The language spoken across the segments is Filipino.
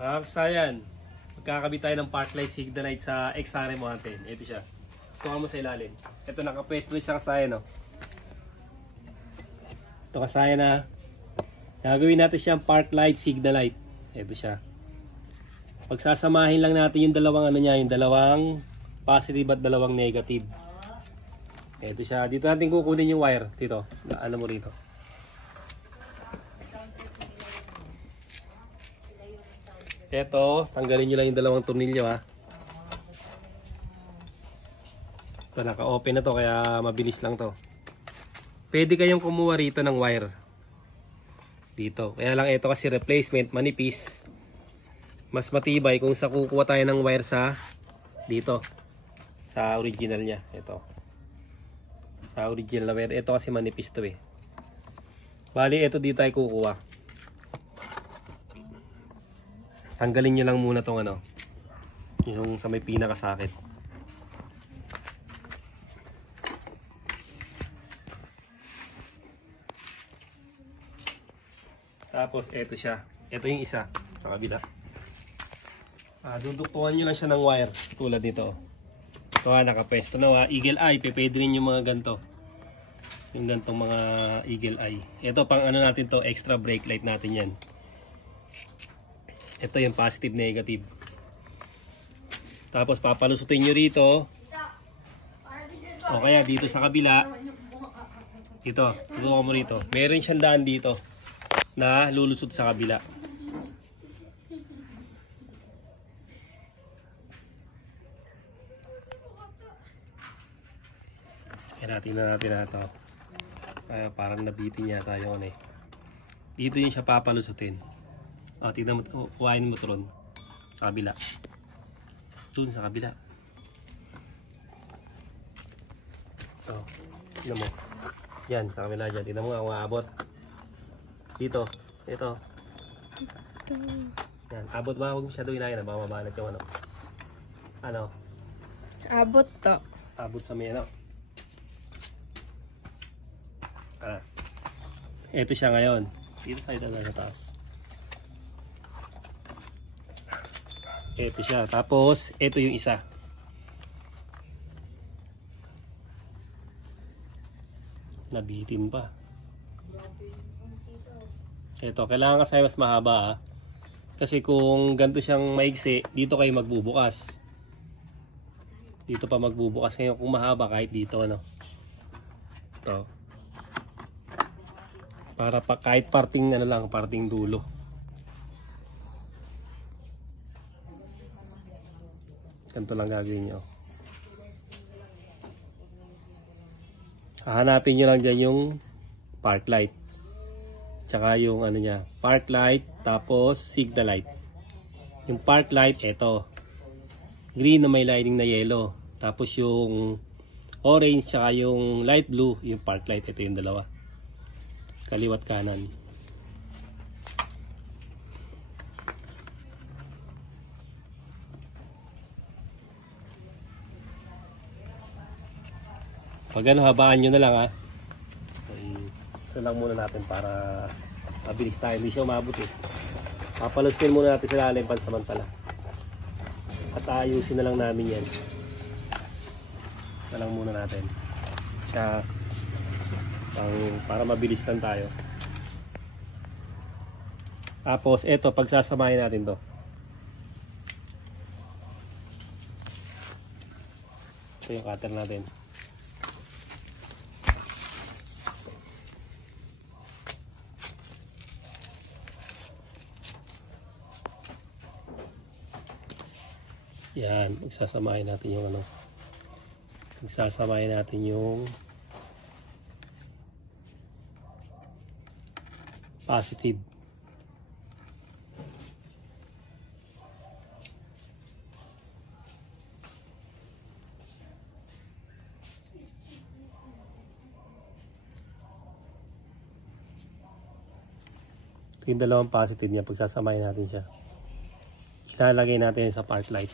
Kasayan, magkakabit tayo ng park light, signal light sa XRM 110. Ito siya. Tuwa mo sa ilalim. Ito nakapwesto siya kasayan, no? Ito kasayan na. Gagawin natin siyang park light, signal light. Ito siya. Pagsasamahin lang natin yung dalawang ano niya, yung dalawang positive at dalawang negative. Ito siya. Dito natin kukunin yung wire. Dito. Ano mo rito. Ito, tanggalin nyo lang yung dalawang tornilyo, ha. Ito, naka-open na to, kaya mabilis lang to. Pwede kayong kumuha rito ng wire. Dito. Kaya lang ito kasi replacement, manipis. Mas matibay kung sa kukuha tayo ng wire sa dito. Sa original niya. Ito. Sa original na wire. Ito kasi manipis to eh. Bali, ito dito tayo kukuha. Tanggalin nyo lang muna tong ano, yung sa may pinakasakit. Tapos eto siya. Ito yung isa sa kabila. Duduktungan nyo lang siya ng wire tulad nito. Ito nakapwesto na. Eagle eye. Pwede rin yung mga ganito. Yung gantong mga eagle eye. Ito pang ano natin to, extra brake light natin yan. Ito yung positive, negative. Tapos papalusutin nyo rito. O kaya dito sa kabila. Ito, tutukan mo rito. Meron siyang daan dito na lulusot sa kabila. Kaya natin na ito. Parang nabitin yata yung ano eh. Dito yung siya papalusutin. Tignan mo, kuhain mo ito ron. Sa kabila. Doon sa kabila. Tignan mo. Yan, sa kabila dyan. Tignan mo nga, umaabot. Dito. Ito. Yan, abot ba? Huwag masyado inayin. Baka mabanat yung ano. Ano? Abot to. Abot sa may ano. Ito siya ngayon. Dito tayo talaga sa taas. Ito siya. Tapos, ito yung isa. Nabitin pa. Ito, kailangan kasi mas mahaba. Kasi kung ganito siyang maigsi, dito kayo magbubukas. Dito pa magbubukas. Ngayon kung mahaba, kahit dito, ano. Ito. Para pa kahit parting, ano lang, parting dulo. Ganito lang gagawin nyo. Hahanapin nyo lang dyan yung park light. Tsaka yung ano niya, park light, tapos signal light. Yung park light, eto. Green na may lining na yellow. Tapos yung orange, tsaka yung light blue, yung park light. Ito yung dalawa. Kaliwat kanan. Pag ano, habaan nyo na lang ha. Ito lang muna natin para mabilis tayo. Hindi siya umabot eh. Papalustin muna natin sa lalim pansamantala. At ayusin na lang namin yan. Ito lang muna natin. Siya, para mabilis lang tayo. Tapos ito, pagsasamahin natin to. Ito yung cutter natin. Yan, magsasamahin natin yung ano. Magsasamahin natin yung positive. Ito yung dalawang positive niya. Pagsasamahin natin siya. Ilalagay natin sa park light.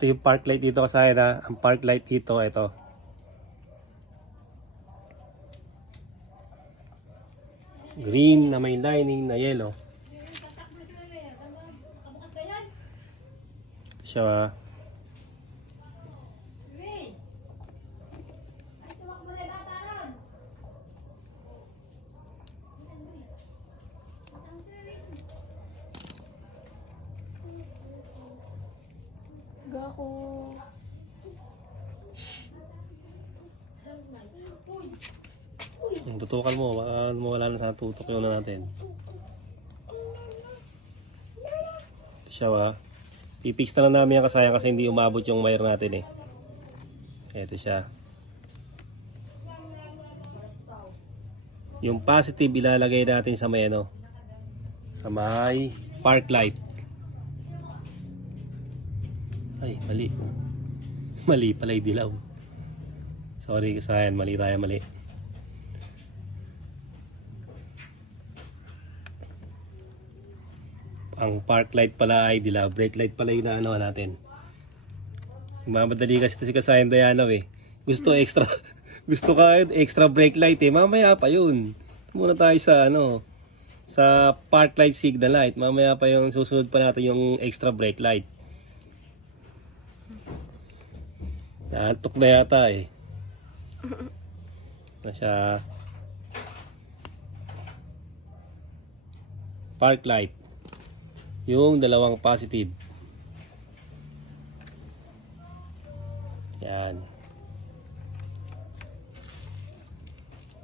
Ito yung park light dito kasaya na. Ang park light dito, ito. Green na may lining na yellow. Siya. Gako. Tutukan mo, baka mawala na sa tutok yun na natin. Siya ba? Pipix na lang namin yung kasayang kasi hindi umabot yung wire natin eh. Ito siya. Yung positive ilalagay natin sa may ano, sa may park light. Ay, mali. Mali pala yung dilaw. Sorry kasayan, mali tayo, mali. Ang park light pala ay dilaw. Brake light pala yung naano natin. Mamadali kasi kasayan Diana eh. Gusto extra. Gusto ka extra brake light eh. Mamaya pa yun. Muna tayo sa ano, sa park light signal light. Mamaya pa yung susunod pa natin yung extra brake light. Naantok na yata eh. Nasa park light. Yung dalawang positive. Yan.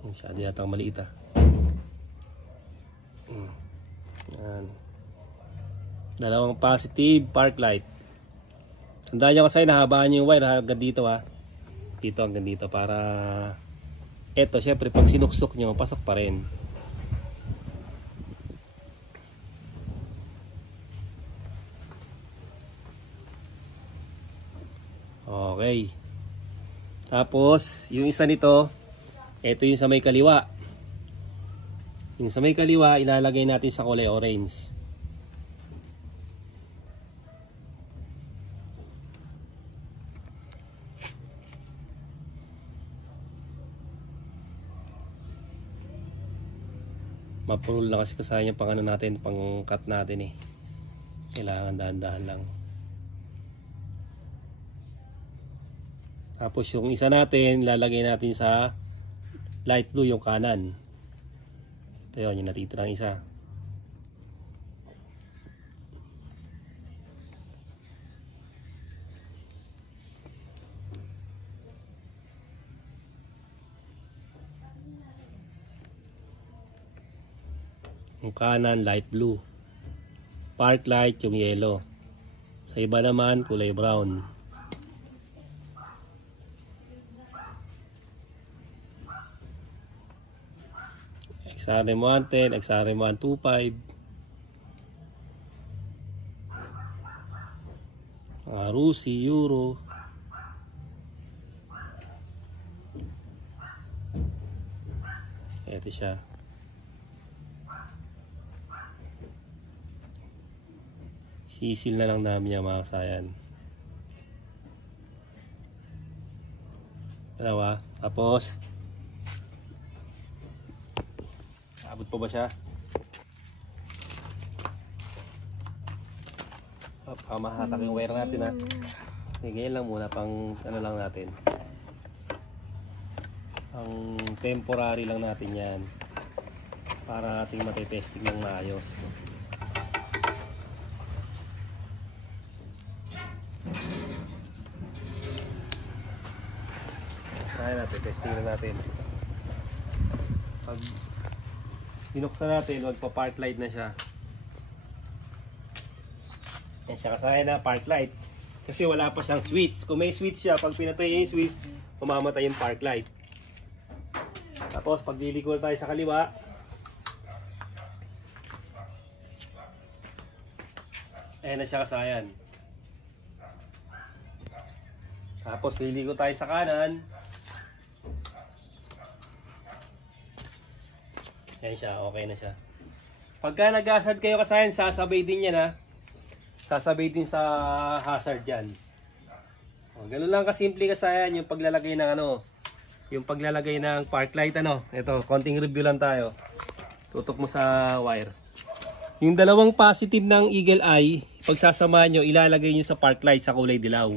Masyado yata maliit ah. Yan. Dalawang positive park light. Tandaan nyo kasi nahabaan nyo yung wire hanggang dito ha. Dito hanggang dito para eto syempre pag sinuksok nyo pasok pa rin. Okay. Tapos yung isa nito, eto yung sa may kaliwa. Yung sa may kaliwa ilalagay natin sa kulay orange. Mapurul na kasi kasaya yung pang ano natin, pang cut natin eh. Kailangan dahan-dahan lang. Tapos yung isa natin, lalagay natin sa light blue yung kanan. Ito yun, yung natitirang isa. Yung kanan light blue, park light yung yellow, sa iba naman kulay brown. XRM 110, XRM 125, Rusi, Euro. Ito siya. Sisil na lang namin yung mga kasayan. Dalawa. Tapos abot pa ba siya? Mahatak yung wire natin ha. Sige lang muna pang ano lang natin. Ang temporary lang natin yan. Para ating matitesting ng maayos. Ayan natin, testing na natin. Pag binuksan natin, magpa-park light na siya. Yan siya kasaya na, park light. Kasi wala pa siyang switch. Kung may switch siya, pag pinatay yung switch, mamamatay yung park light. Tapos, pag liliko tayo sa kaliwa, ayan na siya kasayan. Tapos, liliko tayo sa kanan. Ayan siya, okay na siya. Pagka nag-hazard kayo kasayan, sasabay din yan ha. Sasabay din sa hazard yan. O, ganun lang kasimple kasayan yung paglalagay ng ano, yung paglalagay ng park light ano. Ito, konting review lang tayo. Tutok mo sa wire. Yung dalawang positive ng Eagle Eye, pagsasamahan nyo, ilalagay nyo sa park light sa kulay dilaw.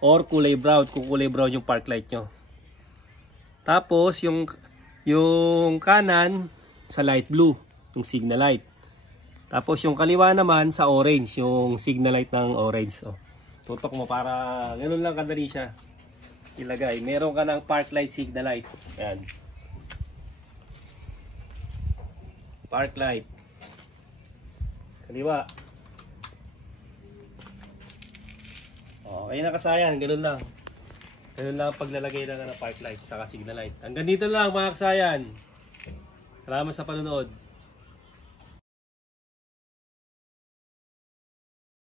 Or kulay brown, kung kulay brown yung park light nyo. Tapos, yung kanan sa light blue, yung signal light. Tapos, yung kaliwa naman sa orange, yung signal light ng orange. O, tutok mo para, ganun lang kadali siya ilagay. Meron ka ng park light, signal light. Ayan. Park light. Kaliwa. Okay na kasayan, ganun lang. Ganun lang ang paglalagay ng park light saka signal light. Hanggang dito lang mga kasayan. Salamat sa panonood.